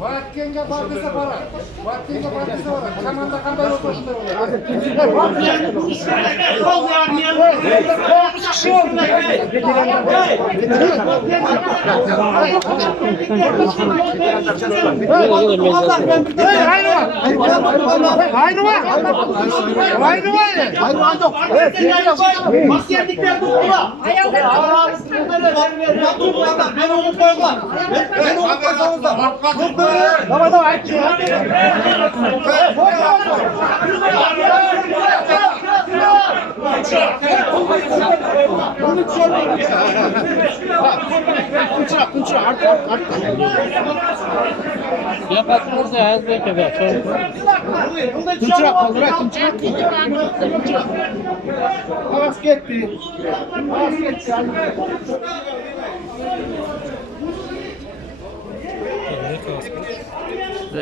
Vatkenge partisi para. Vatkenge partisi var. Çamanda kanday oturuşunda var. Aynı var. Ben onu koyma. Ben onu koysanızda. Tamam tamam. Yapatırsa az bekle. Havas gitti.